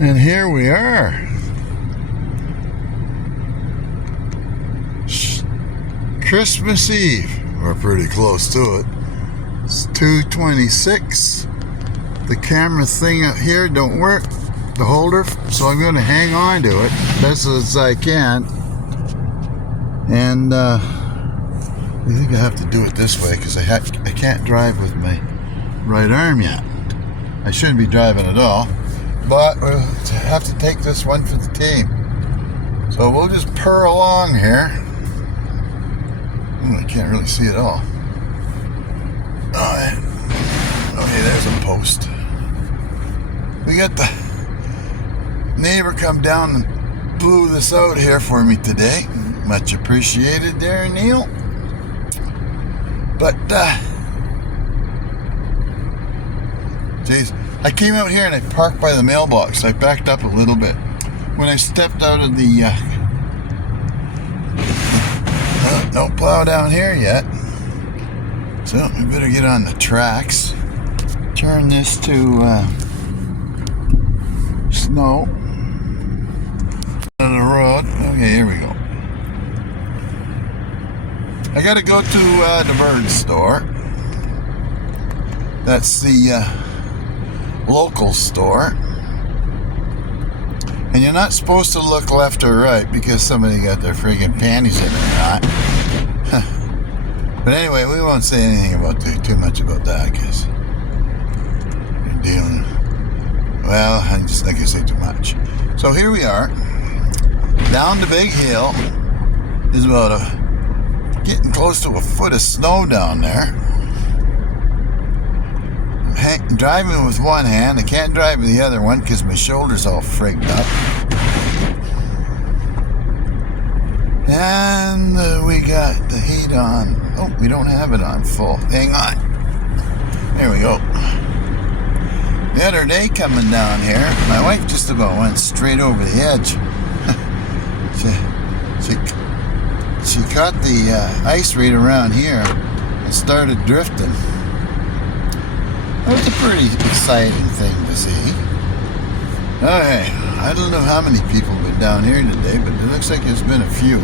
And here we are. Christmas Eve. We're pretty close to it. It's 2:26. The camera thing up here don't work, the holder, so I'm going to hang on to it best as I can. And I think I have to do it this way because I can't drive with my right arm yet. I shouldn't be driving at all, but we'll have to take this one for the team. So we'll just purr along here. I can't really see it all. Alright. Okay, there's a post. We got the neighbor come down and blew this out here for me today. Much appreciated there, Neil. But, geez, I came out here and I parked by the mailbox. I backed up a little bit. When I stepped out of the, no plow down here yet. So, we better get on the tracks. Turn this to, snow. On the road. Okay, here we go. I gotta go to the Burtts store. That's the local store. And you're not supposed to look left or right because somebody got their friggin' panties in their knot. But anyway, we won't say anything about too much about that because you're dealing. Well, I'm just not gonna say too much. So here we are, down the big hill. There's about getting close to a foot of snow down there. I'm driving with one hand. I can't drive with the other one because my shoulder's all frigged up. And we got the heat on. Oh, we don't have it on full. Hang on. There we go. The other day coming down here, my wife just about went straight over the edge. She caught the ice right around here and started drifting. That was a pretty exciting thing to see. Okay, I don't know how many people have been down here today, but it looks like there's been a few.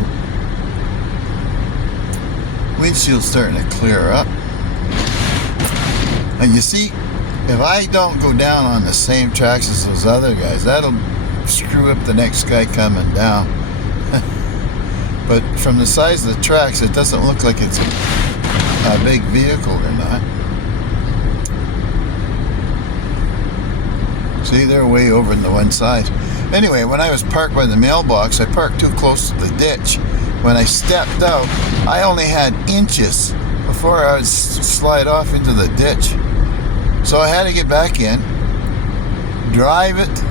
Windshield's starting to clear up. And you see, if I don't go down on the same tracks as those other guys, that'll screw up the next guy coming down. But from the size of the tracks, it doesn't look like it's a big vehicle or not. See, they're way over on the one side. Anyway, when I was parked by the mailbox, I parked too close to the ditch. When I stepped out, I only had inches before I would slide off into the ditch. So I had to get back in, drive it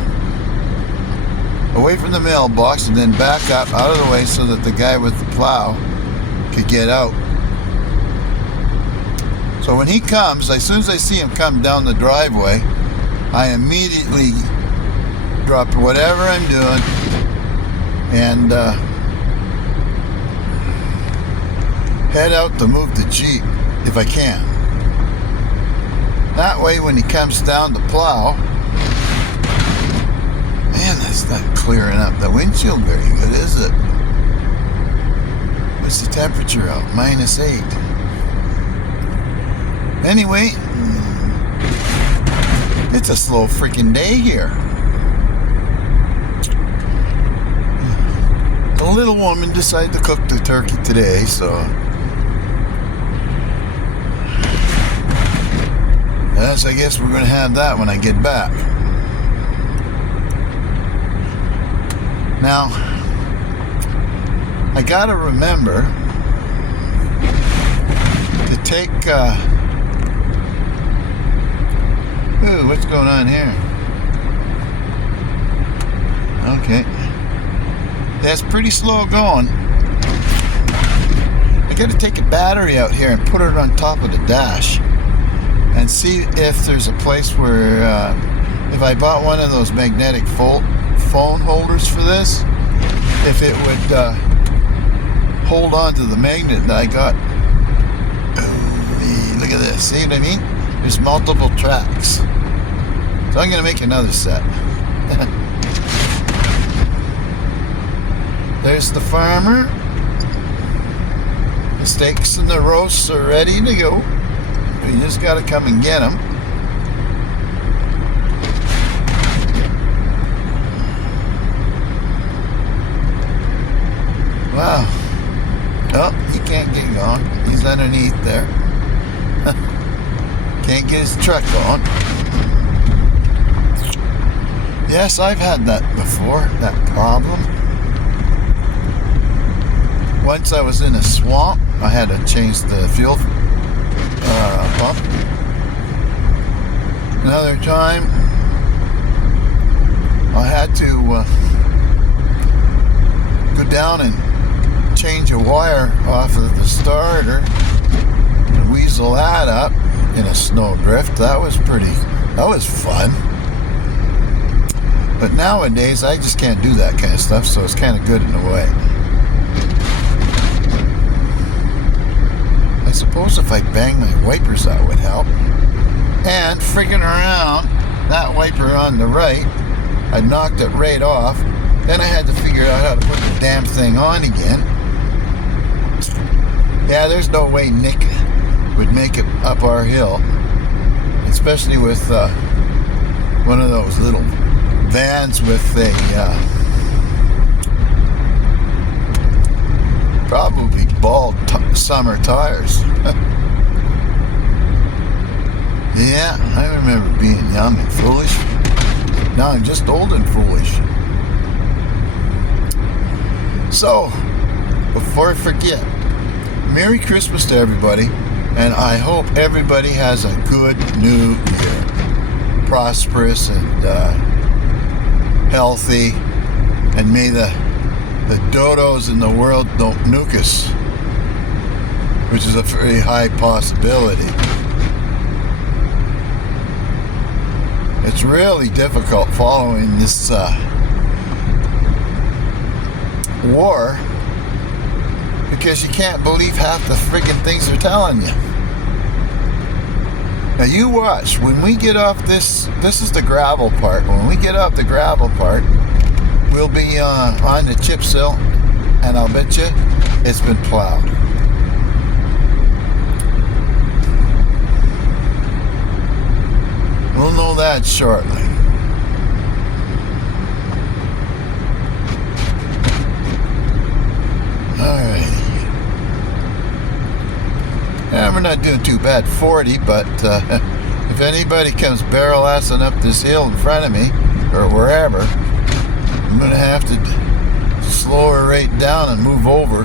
away from the mailbox, and then back up out of the way so that the guy with the plow could get out. So when he comes, as soon as I see him come down the driveway, I immediately drop whatever I'm doing and head out to move the Jeep if I can. That way when he comes down to plow, man, that's not clearing up the windshield very good, is it? What's the temperature out? -8. Anyway, it's a slow freaking day here. The little woman decided to cook the turkey today, so that's, I guess we're going to have that when I get back. Now, I gotta remember to take, ooh, what's going on here? Okay. That's pretty slow going. I gotta take a battery out here and put it on top of the dash and see if there's a place where, if I bought one of those magnetic phone holders for this, if it would hold on to the magnet that I got. Ooh, look at this. See what I mean? There's multiple tracks. So I'm going to make another set. There's the farmer. The steaks and the roasts are ready to go. You just got to come and get them. Wow. Oh, he can't get going. He's underneath there. Can't get his truck going. Yes, I've had that before, that problem. Once I was in a swamp, I had to change the fuel pump. Another time, I had to go down and change a wire off of the starter and weasel that up in a snowdrift. That was fun. But nowadays, I just can't do that kind of stuff, so it's kind of good in a way. I suppose if I bang my wipers, that would help. And friggin' around, that wiper on the right, I knocked it right off. Then I had to figure out how to put the damn thing on again. Yeah, there's no way Nick would make it up our hill, especially with one of those little vans with a probably bald summer tires. Yeah, I remember being young and foolish. Now I'm just old and foolish. So, before I forget, Merry Christmas to everybody, and I hope everybody has a good new year. Prosperous and healthy, and may the dodos in the world don't nuke us, which is a very high possibility. It's really difficult following this war, because you can't believe half the friggin' things they're telling you. Now you watch, when we get off this is the gravel part. When we get off the gravel part, we'll be on the chip sill, and I'll bet you it's been plowed. We'll know that shortly. Alright. Yeah, we're not doing too bad, 40, but if anybody comes barrel-assing up this hill in front of me, or wherever, I'm going to have to slow her right down and move over.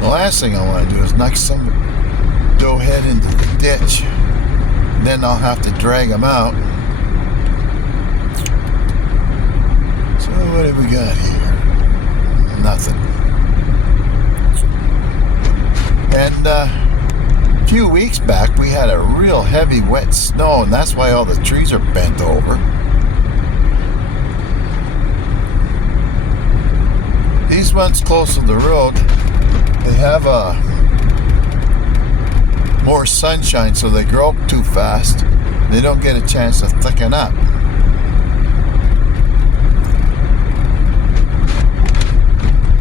The last thing I want to do is knock some doughhead into the ditch. And then I'll have to drag them out. So what have we got here? Nothing. And a few weeks back we had a real heavy wet snow, and that's why all the trees are bent over. These ones close to the road, they have more sunshine, so they grow up too fast. They don't get a chance to thicken up.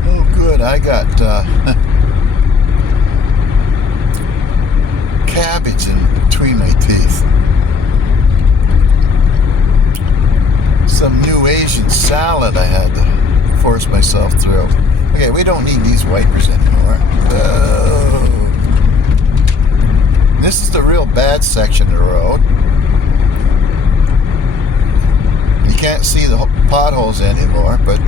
Oh good, I got cabbage in between my teeth. Some new Asian salad I had to force myself through. Okay, we don't need these wipers anymore. This is the real bad section of the road. You can't see the potholes anymore, but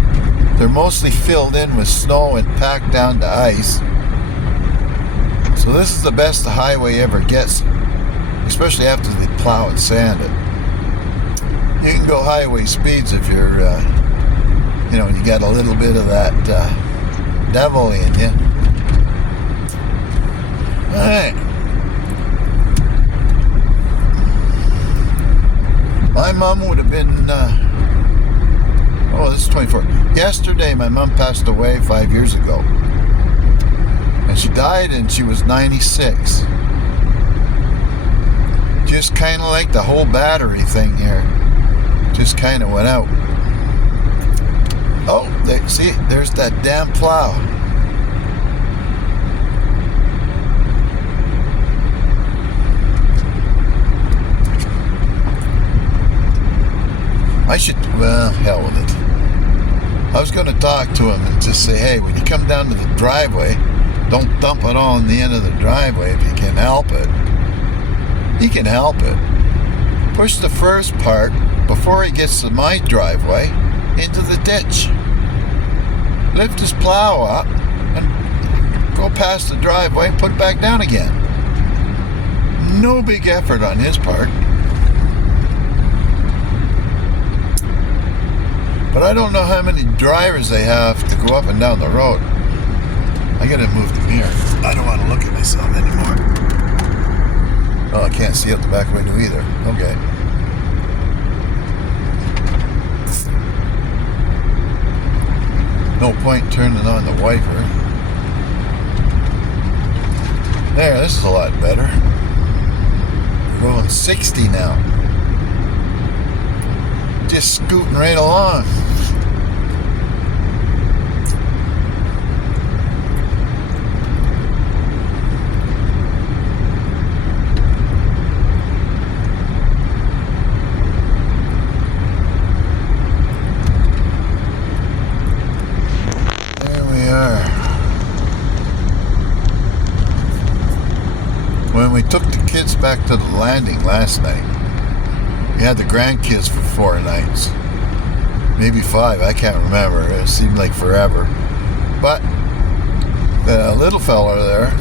they're mostly filled in with snow and packed down to ice. So this is the best the highway ever gets, especially after they plow and sand it. You can go highway speeds if you're, you got a little bit of that devil in you. Alright. My mom would have been, this is 24. Yesterday, my mom passed away 5 years ago. And she died and she was 96. Do you just kind of like the whole battery thing here just kind of went out. Oh, see, there's that damn plow. Well, hell with it. I was going to talk to him and just say, hey, when you come down to the driveway, don't dump it all in the end of the driveway if you can help it. He can help it. Push the first part before he gets to my driveway into the ditch. Lift his plow up and go past the driveway and put it back down again. No big effort on his part. But I don't know how many drivers they have to go up and down the road. I gotta move the mirror. I don't want to look at myself anymore. Oh, I can't see out the back window either. Okay. No point turning on the wiper. There, this is a lot better. We're going 60 now. Just scooting right along. There we are. When we took the kids back to the landing last night, we had the grandkids for 4 nights. Maybe 5, I can't remember. It seemed like forever. But the little fella there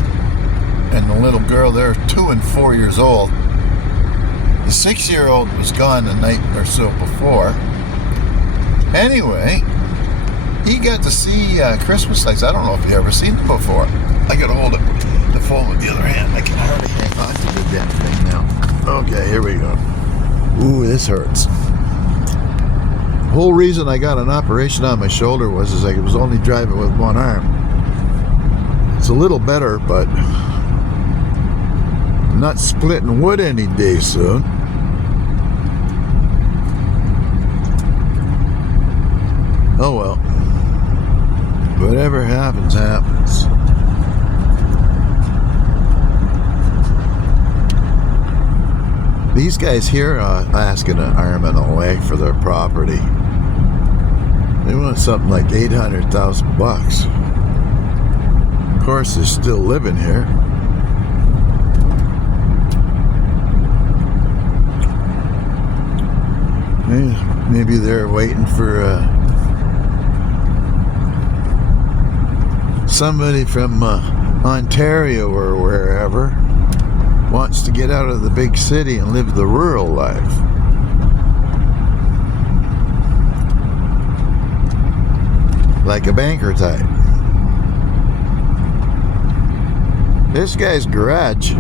and the little girl, they're 2 and 4 years old. The 6-year-old was gone the night or so before. Anyway, he got to see Christmas lights. I don't know if you've ever seen them before. I got to hold up the phone with the other hand. I can hardly hang on to the damn thing now. Okay, here we go. Ooh, this hurts. The whole reason I got an operation on my shoulder was I was only driving with one arm. It's a little better, but I'm not splitting wood any day soon. Oh well. Whatever happens, happens. These guys here are asking an arm and a leg for their property. They want something like $800,000. Of course, they're still living here. Maybe they're waiting for somebody from Ontario or wherever wants to get out of the big city and live the rural life. Like a banker type. This guy's garage,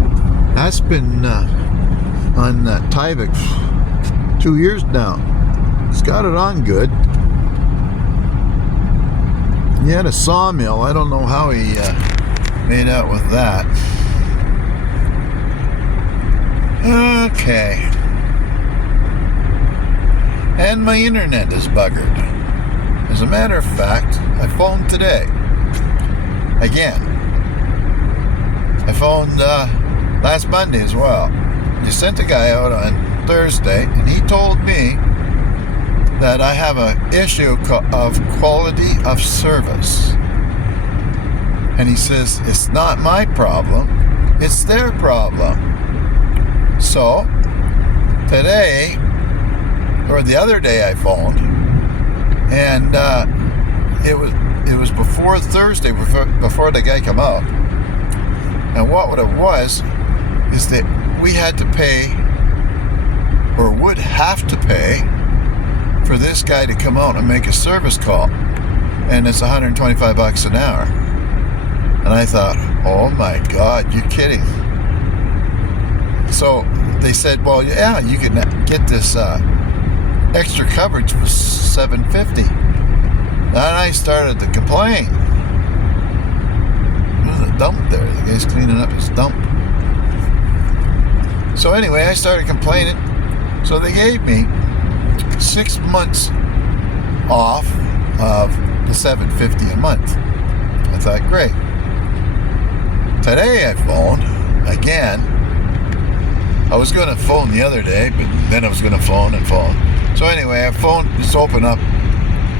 that's been on Tyvek 2 years now. He's got it on good. He had a sawmill. I don't know how he made out with that. Okay. And my internet is buggered. As a matter of fact, I phoned today. Again. I phoned last Monday as well. You sent a guy out on Thursday, and he told me that I have an issue of quality of service. And he says, it's not my problem, it's their problem. So, today, or the other day I phoned, and it was before Thursday, before the guy came out. And what it was is that we had to pay, or would have to pay, for this guy to come out and make a service call. And it's $125 an hour. And I thought, oh my God, you're kidding. So they said, well, yeah, you can get this extra coverage for $750. And I started to complain. There's a dump there. The guy's cleaning up his dump. So anyway, I started complaining. So they gave me 6 months off of the $7.50 a month. I thought, great. Today I phoned again. I was going to phone the other day, but then I was going to phone and phone. So anyway, I phoned, just open up.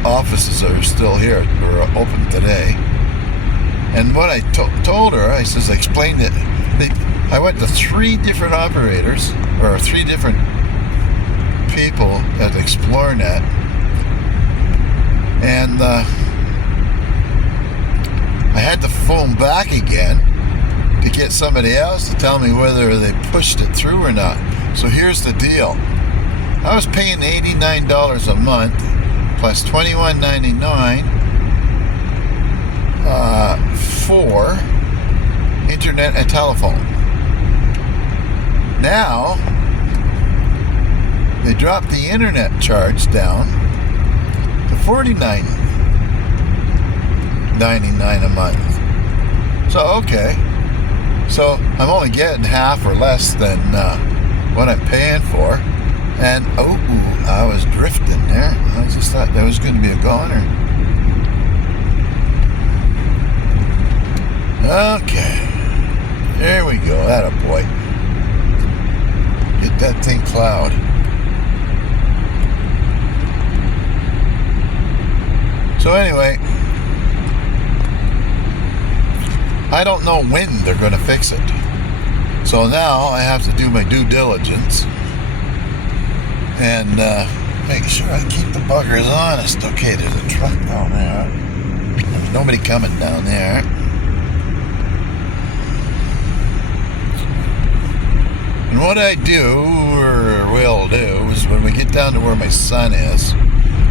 Offices are still here, or open today. And what I told her, I says, I explained it. I went to 3 different operators, or 3 different people at ExploreNet, and I had to phone back again to get somebody else to tell me whether they pushed it through or not. So here's the deal. I was paying $89 a month plus $21.99 for internet and telephone. Now they dropped the internet charge down to $49.99 a month. So okay. So I'm only getting half or less than what I'm paying for. And I was drifting there. I just thought that was going to be a goner. Okay. There we go. Attaboy. Get that thing plowed. So anyway, I don't know when they're going to fix it. So now I have to do my due diligence and make sure I keep the buggers honest. Okay, there's a truck down there. There's nobody coming down there. And what I do, or will do, is when we get down to where my son is,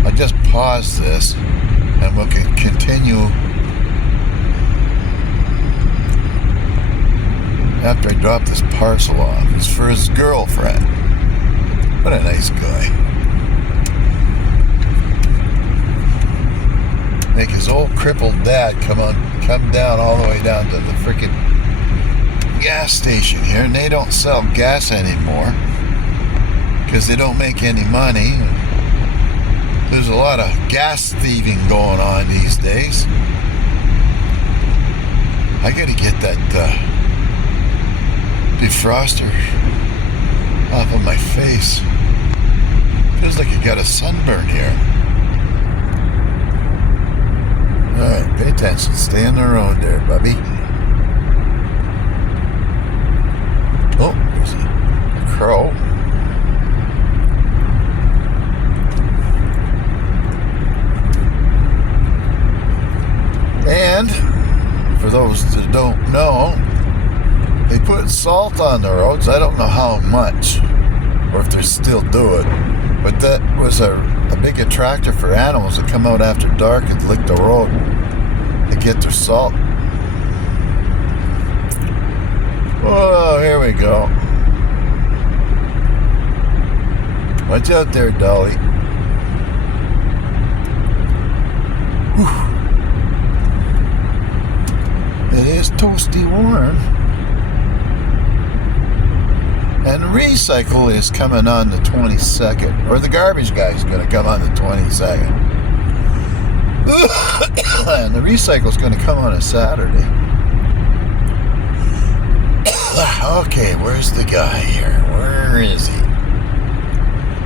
I just pause this and we'll continue after I drop this parcel off. It's for his girlfriend. What a nice guy. Make his old crippled dad come down all the way down to the frickin' gas station here, and they don't sell gas anymore because they don't make any money. There's a lot of gas thieving going on these days. I gotta get that defroster off of my face. Feels like I got a sunburn here. Alright, pay attention. Stay on the road there, Bubby. Oh, there's a crow. And for those that don't know, they put salt on the roads. I don't know how much, or if they still do it, but that was a big attractor for animals that come out after dark and lick the road to get their salt. Oh, here we go. Watch out there, Dolly. Whew. It is toasty warm. And recycle is coming on the 22nd. Or the garbage guy's going to come on the 22nd. And the recycle is going to come on a Saturday. Okay, where's the guy here? Where is he?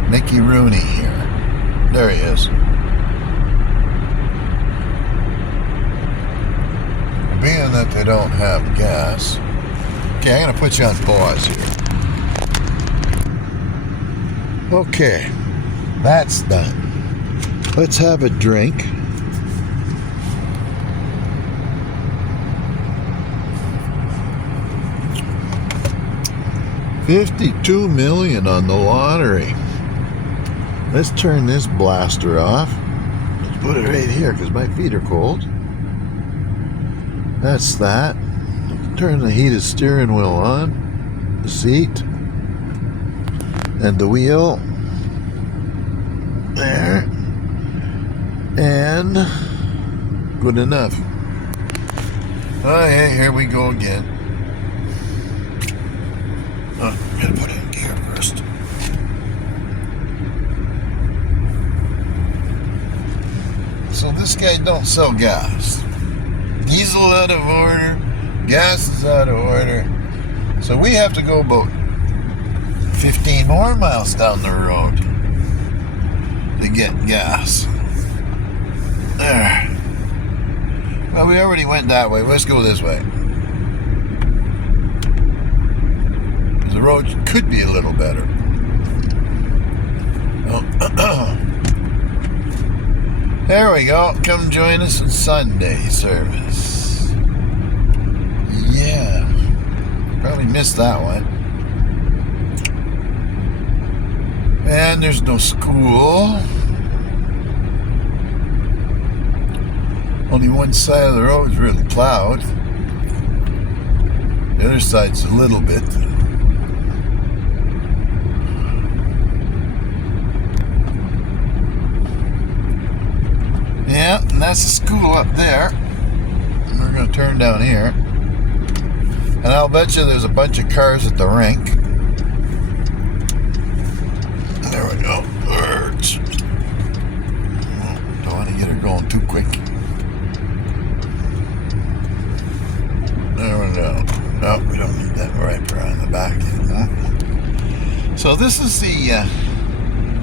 Mickey Rooney here. There he is. Being that they don't have gas. Okay, I'm going to put you on pause here. Okay, that's done. Let's have a drink. $52 million on the lottery. Let's turn this blaster off. Let's put it right here because my feet are cold. That's that. Turn the heated steering wheel on. The seat. And the wheel. There. And good enough. Oh, yeah, here we go again. Oh, gotta put it in gear first. So this guy don't sell gas. Diesel out of order, gas is out of order. So we have to go about 15 more miles down the road to get gas. There. Well, we already went that way. Let's go this way. The road could be a little better. Oh. There we go. Come join us in Sunday service. Yeah. Probably missed that one. And there's no school. Only one side of the road is really plowed. The other side's a little bit. Yeah, and that's the school up there. We're going to turn down here. And I'll bet you there's a bunch of cars at the rink. There we go. Burtts. Don't want to get her going too quick. There we go. No, we don't need that wiper on the back anymore. So this is the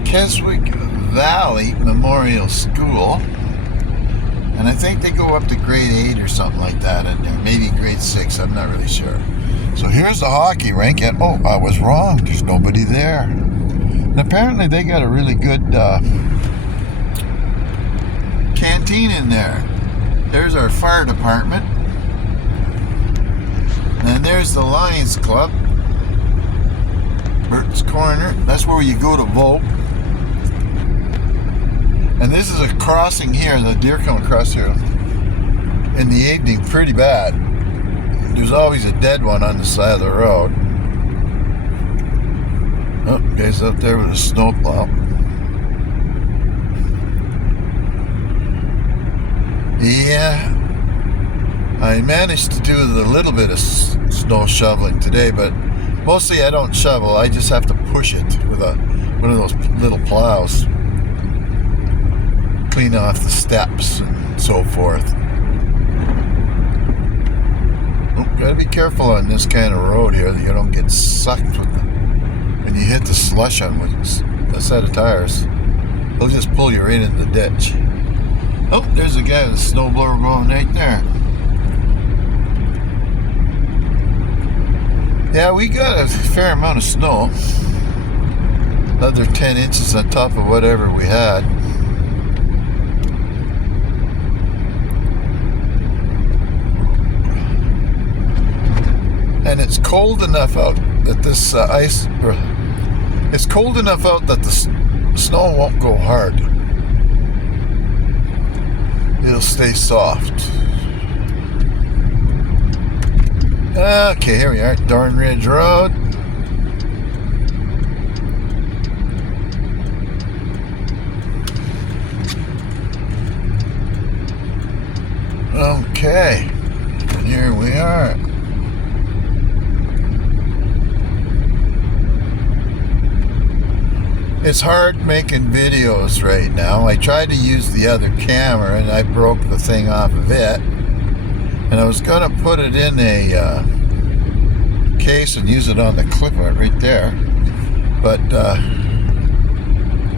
Keswick Valley Memorial School. And I think they go up to grade 8 or something like that in there. Maybe grade 6, I'm not really sure. So here's the hockey rink. And oh, I was wrong. There's nobody there. And apparently they got a really good canteen in there. There's our fire department. And there's the Lions Club. Burtts Corner. That's where you go to vote. And this is a crossing here. The deer come across here in the evening pretty bad. There's always a dead one on the side of the road. Oh, guy's up there with a snowplow. Yeah, I managed to do a little bit of snow shoveling today, but mostly I don't shovel. I just have to push it with one of those little plows. Clean off the steps and so forth. Oh, gotta be careful on this kind of road here that you don't get sucked with when you hit the slush on a set of tires. They'll just pull you right in the ditch. Oh, there's a guy with a snowblower going right there. Yeah, we got a fair amount of snow. Another 10 inches on top of whatever we had. And it's cold enough out that this it's cold enough out that the snow won't go hard. It'll stay soft. Okay, here we are, Dorn Ridge Road. Okay, and here we are. It's hard making videos right now. I tried to use the other camera and I broke the thing off of it. And I was going to put it in a case and use it on the clipper right there. But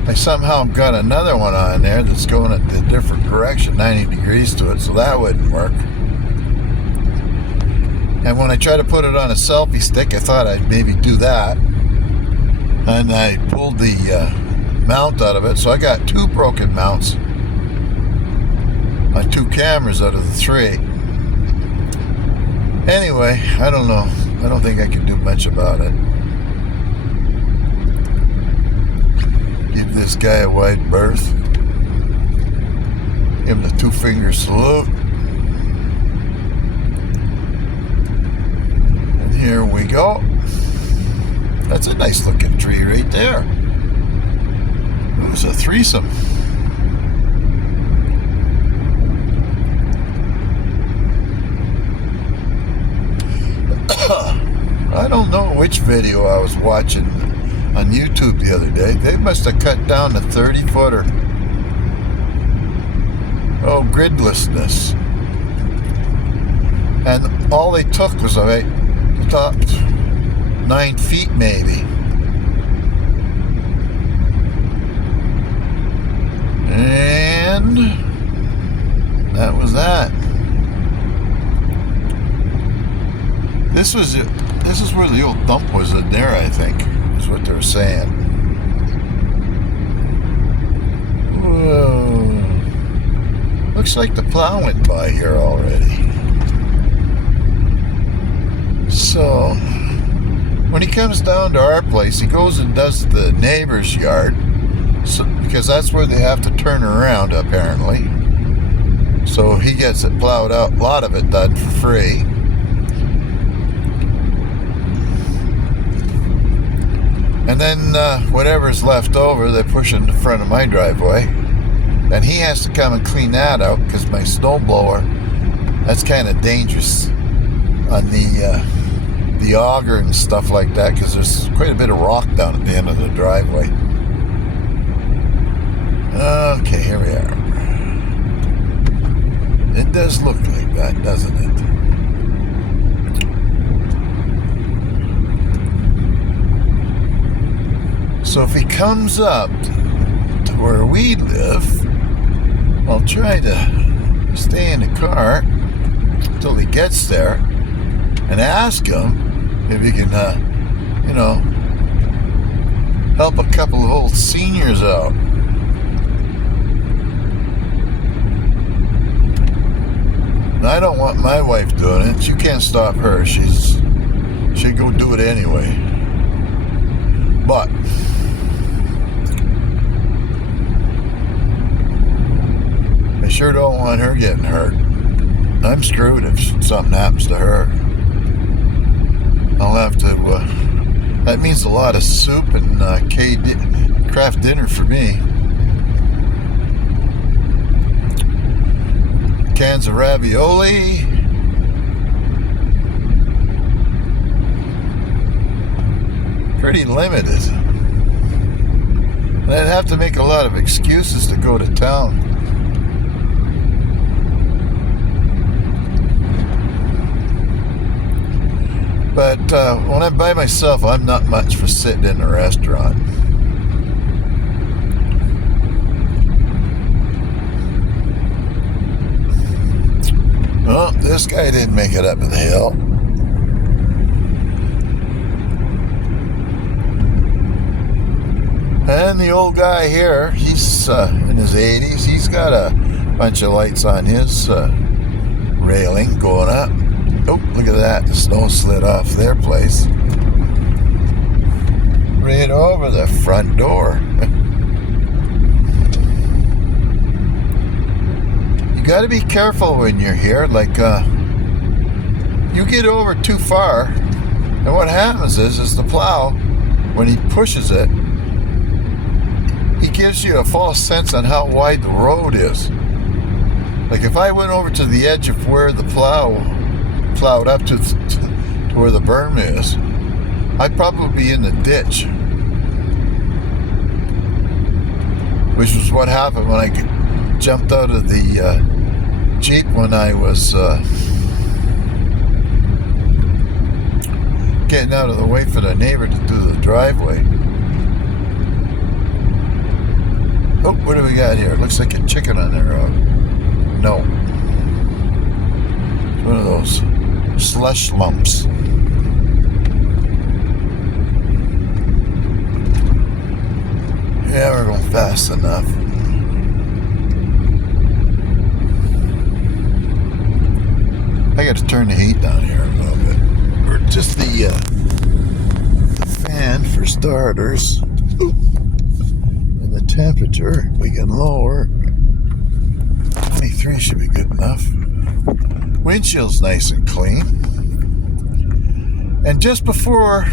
I somehow got another one on there that's going in a different direction, 90 degrees to it, so that wouldn't work. And when I tried to put it on a selfie stick, I thought I'd maybe do that. And I pulled the mount out of it, so I got 2 broken mounts on 2 cameras out of the 3. Anyway, I don't know. I don't think I can do much about it. Give this guy a wide berth. Give him the 2-finger salute. And here we go. That's a nice looking tree right there. It was a threesome. I don't know which video I was watching on YouTube the other day. They must have cut down to 30-footer. Oh, gridlessness. And all they took was about the top 9 feet maybe. And that was that. This is where the old dump was in there, I think, is what they were saying. Whoa. Looks like the plow went by here already. So, when he comes down to our place, he goes and does the neighbor's yard, because that's where they have to turn around, apparently. So he gets it plowed out, a lot of it done for free. And then whatever's left over, they push in the front of my driveway. And he has to come and clean that out, because my snowblower, that's kind of dangerous on the auger and stuff like that, because there's quite a bit of rock down at the end of the driveway. Okay, here we are. It does look like that, doesn't it? So if he comes up to where we live, I'll try to stay in the car until he gets there and ask him if he can, help a couple of old seniors out. And I don't want my wife doing it. You can't stop her. She'd go do it anyway. But I sure don't want her getting hurt. I'm screwed if something happens to her. I'll have to, that means a lot of soup and craft dinner for me. Cans of ravioli. Pretty limited. And I'd have to make a lot of excuses to go to town. But when I'm by myself, I'm not much for sitting in a restaurant. Well, this guy didn't make it up the hill. And the old guy here, he's in his 80s. He's got a bunch of lights on his railing going up. Oh, look at that. The snow slid off their place. Right over the front door. You got to be careful when you're here. Like, you get over too far, and what happens is the plow, when he pushes it, he gives you a false sense on how wide the road is. Like, if I went over to the edge of where the plow plowed up to where the berm is, I'd probably be in the ditch. Which was what happened when I jumped out of the Jeep when I was getting out of the way for the neighbor to do the driveway. Oh, what do we got here? It looks like a chicken on the road. No. One of those slush lumps. Yeah, we're going fast enough. I got to turn the heat down here a little bit. Or just the fan for starters. Ooh. And the temperature we can lower. 23 should be good enough. Windshield's nice and clean. And just before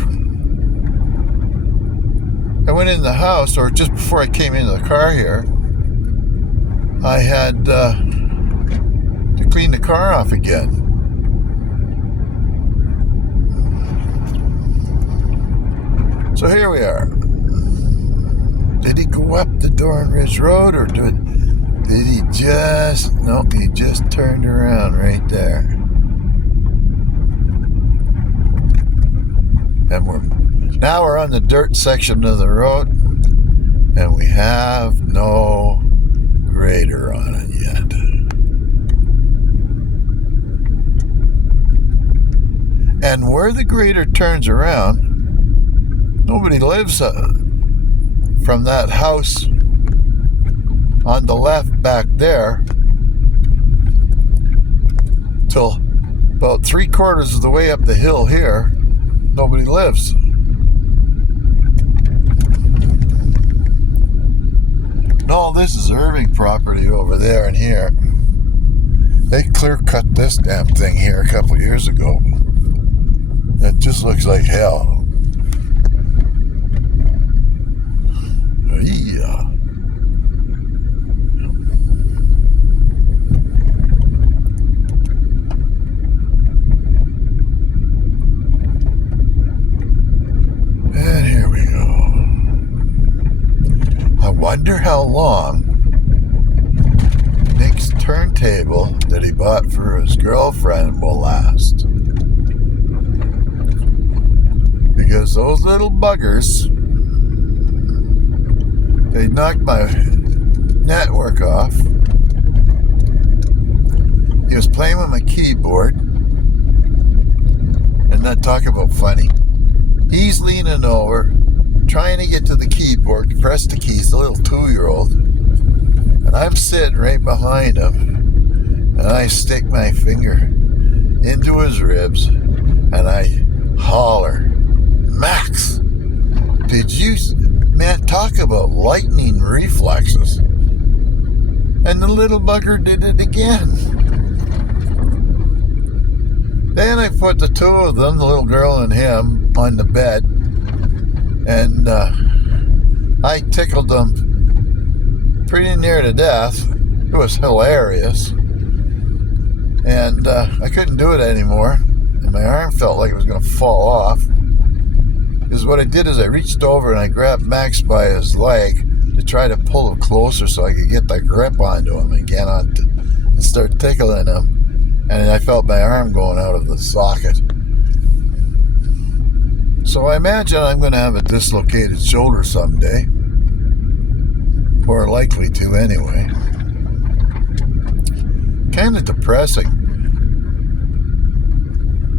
I went in the house, or just before I came into the car here, I had to clean the car off again. So here we are. Did he go up the Dorn Ridge Road, or did he just... No, he just turned around right there. And now we're on the dirt section of the road, and we have no grader on it yet. And where the grader turns around, nobody lives from that house on the left back there till about 3/4 of the way up the hill here. Nobody lives. No, this is Irving property over there and here. They clear cut this damn thing here a couple years ago. It just looks like hell. Yeah. And here we go. I wonder how long Nick's turntable that he bought for his girlfriend will last. Because those little buggers, they knocked my network off. He was playing with my keyboard. And not talk about funny. He's leaning over, trying to get to the keyboard to press the keys, the little 2-year-old. And I'm sitting right behind him. And I stick my finger into his ribs. And I holler, "Max, did you..." Man, talk about lightning reflexes. And the little bugger did it again. Then I put the two of them, the little girl and him, on the bed. And I tickled them pretty near to death. It was hilarious. And I couldn't do it anymore. And my arm felt like it was going to fall off. Because what I did is I reached over and I grabbed Max by his leg to try to pull him closer so I could get the grip onto him again and start tickling him. And I felt my arm going out of the socket. So I imagine I'm going to have a dislocated shoulder someday. Or likely to anyway. Kind of depressing.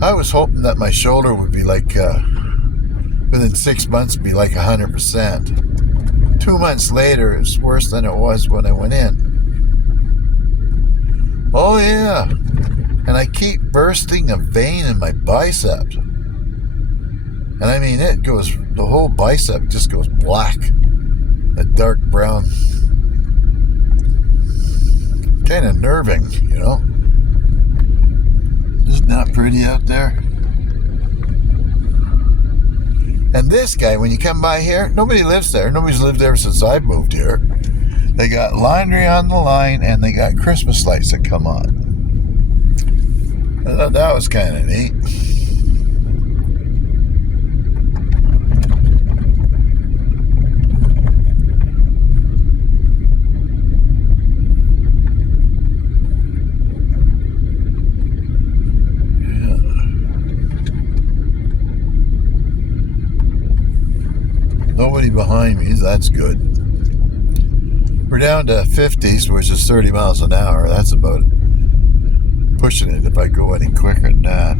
I was hoping that my shoulder would be like... within 6 months be like 100%. 2 months later, it's worse than it was when I went in. Oh yeah, and I keep bursting a vein in my bicep. And I mean, it goes, the whole bicep just goes black. A dark brown. Kind of nerving, you know. Isn't that pretty out there? And this guy, when you come by here, nobody lives there. Nobody's lived there since I moved here. They got laundry on the line, and they got Christmas lights that come on. I thought that was kind of neat. Nobody behind me, that's good. We're down to 50s, which is 30 miles an hour. That's about pushing it if I go any quicker than that.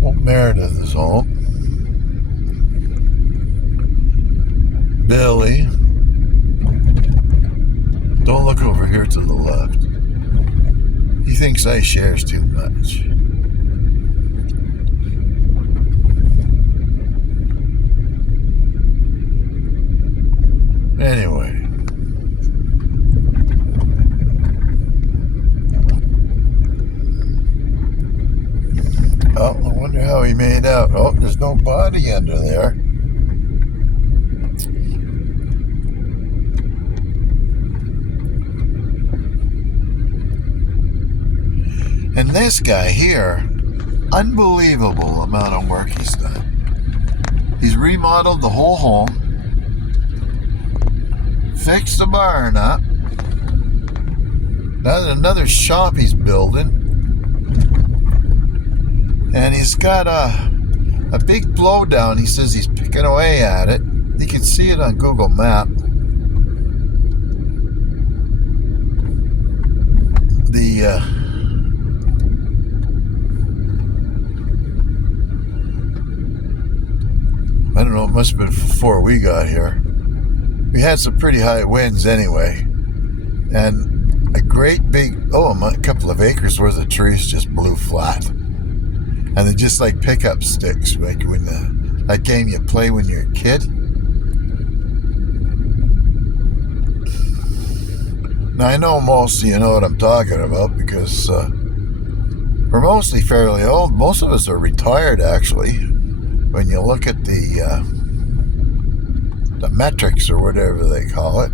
Well, Meredith is home. Billy. Don't look over here to the left. He thinks I shares too much. Anyway. Oh, I wonder how he made out. Oh, there's no body under there. And this guy here, unbelievable amount of work he's done. He's remodeled the whole home, fixed the barn up. Another shop he's building. And he's got a big blowdown. He says he's picking away at it. You can see it on Google Map. I don't know, it must have been before we got here. We had some pretty high winds anyway. And a great big, a couple of acres worth of trees just blew flat. And they're just like pickup sticks, like when that game you play when you're a kid. Now I know most of you know what I'm talking about because we're mostly fairly old. Most of us are retired, actually. When you look at the metrics or whatever they call it.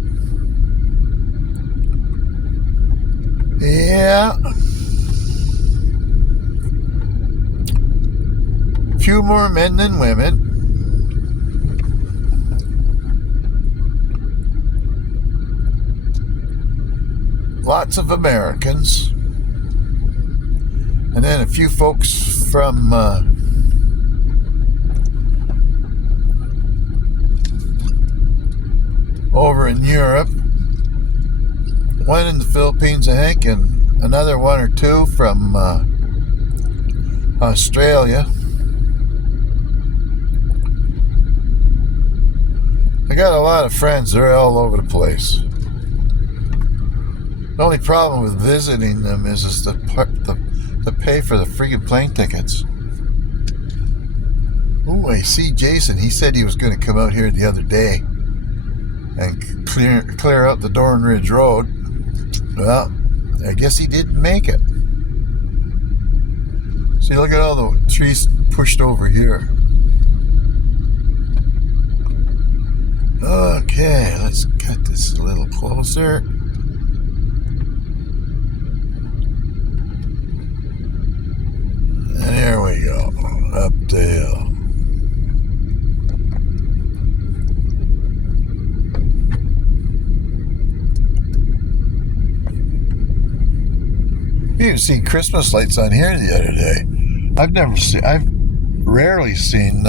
Yeah. Few more men than women. Lots of Americans. And then a few folks from over in Europe. One in the Philippines, I think, and another one or two from Australia. I got a lot of friends. They're all over the place. The only problem with visiting them is the pay for the friggin' plane tickets. Ooh, I see Jason. He said he was going to come out here the other day and clear out the Dorn Ridge Road. Well, I guess he didn't make it. See, look at all the trees pushed over here. Okay, let's cut this a little closer. And here we go, up the hill. You even seen Christmas lights on here the other day. I've rarely seen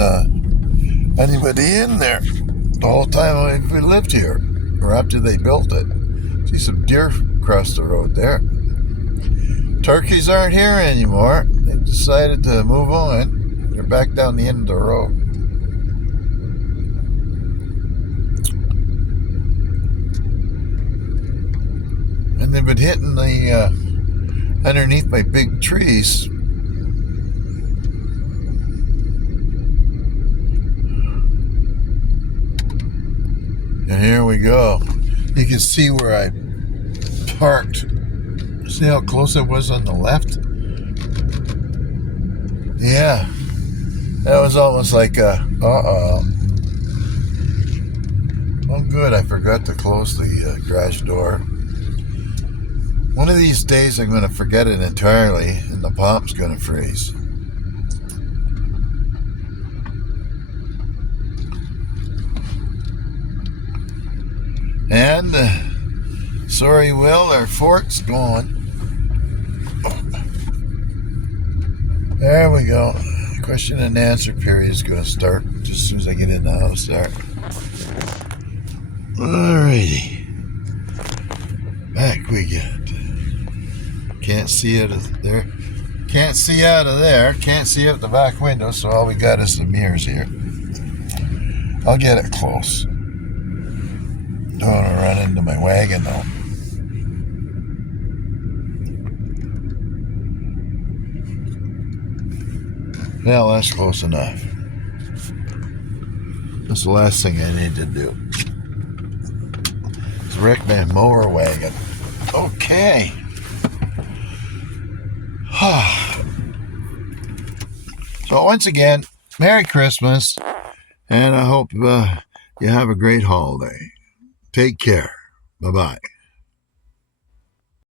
anybody in there the whole time we lived here, or after they built it. See some deer across the road there. Turkeys aren't here anymore. They decided to move on. They're back down the end of the road. And they've been hitting the underneath my big trees. And here we go. You can see where I parked. See how close I was on the left? Yeah. That was almost like oh good, I forgot to close the garage door. One of these days I'm going to forget it entirely and the pump's going to freeze. And sorry, Will, our fork's gone. There we go. Question and answer period is going to start just as soon as I get in the house there. Alrighty. Back we get. Can't see out of there. Can't see out of there. Can't see out the back window, so all we got is the mirrors here. I'll get it close. Don't want to run into my wagon though. Well, that's close enough. That's the last thing I need to do. It's wreck my mower wagon. Okay. So once again, Merry Christmas, and I hope you have a great holiday. Take care. Bye-bye.